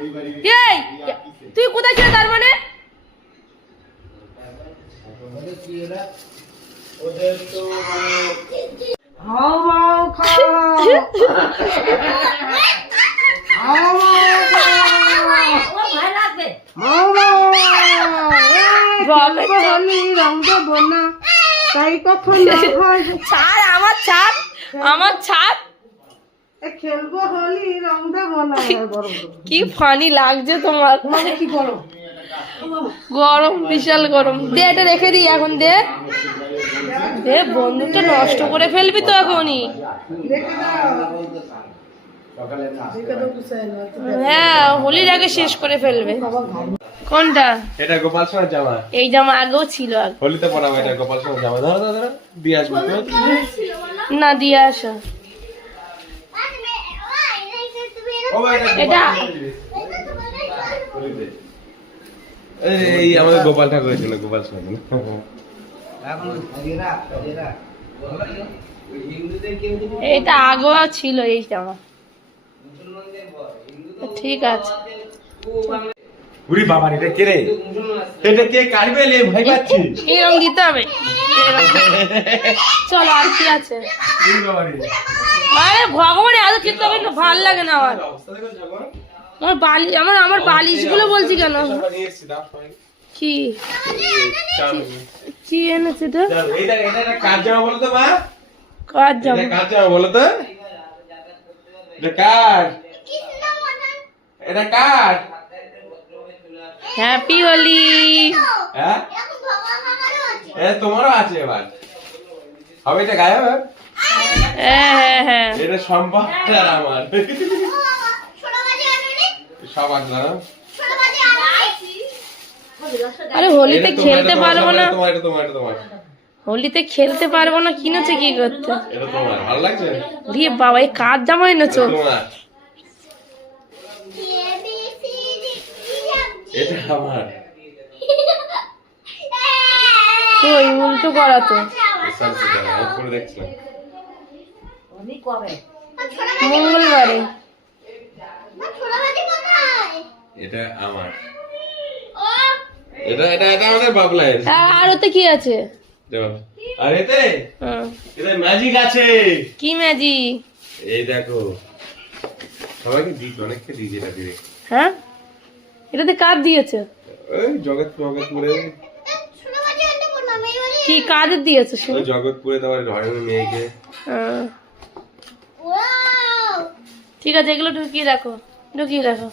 এই তুই কোথায় ছিল তার মানে? আমার ছাদ খেলবো হোলি রং দেবো না। কি ফানি লাগছে তোমার? কি গরম, গরম বিশাল গরম। দে এটা রেখে দিই এখন। দে দে, বন্দুকটা নষ্ট করে ফেলবি তো এখনই। হ্যাঁ, হোলির আগে শেষ করে ফেলবে। কোনটা? এটা গোপাল সোনার জামা। এই জামা আগেও ছিল। হোলিতে পরাবো এটা গোপাল সোনার জামা। ধরো ধরো ধরো, দিয়ে আসবো। না, দিয়ে আসো। এটা এই আমাদের গোপাল ঠাকুর ছিল, গোপাল সোনা। এটা আগেও ছিল এই জামা। ঠিক আছে। উড়ি বাবা, এটা কে রে? এটা কে কাটবে? লে ভয় পাচ্ছি। এরকম দিতে হবে। চলো, আর কি আছে? আরে ভগবান, এত চিন্তা করি না, ভাল লাগে না আমার। আমার বালিশ, আমার বালিশগুলো বলছি কেন? কি কি এনেছে তো? এটা কার জামা বলো তো মা? কার জামা? কার জামা বলো তো? এটা কার? এটা কার? হ্যাপি হোলি। হ্যাঁ, তোমারও আছে এবার। হবে এটা গায়ে হবে? হ্যাঁ হ্যাঁ, এটা সম্ভব আর আমার সব আসলাম। আরে হোলিতে খেলতে পারবো না, তোমার হোলিতে খেলতে পারবো না, কিনেছে কি করতে? এটা তোমার ভালো লাগছে? দিয়ে বাবা, এই কার জামা এনেছো? তোমার, এটা আমার। ওই উল্টো করা তো। মঙ্গলবারে। এটা আমার। এটা এটা এটা আমাদের বাবলাইয়ের। আর ওতে কি আছে? আর এতে এটা ম্যাজিক আছে। কি ম্যাজিক? এই দেখো, সবাইকে দিই, অনেককে দিই। যেটা দিয়ে, হ্যাঁ, এটাতে কার দিয়েছে? ওই জগৎপুরে। কি কাজের দিয়েছে? ওই জগৎপুরে তোমার রয়নের মেয়েকে। ঠিক আছে, এগুলো ঢুকিয়ে রাখো, ঢুকিয়ে রাখো।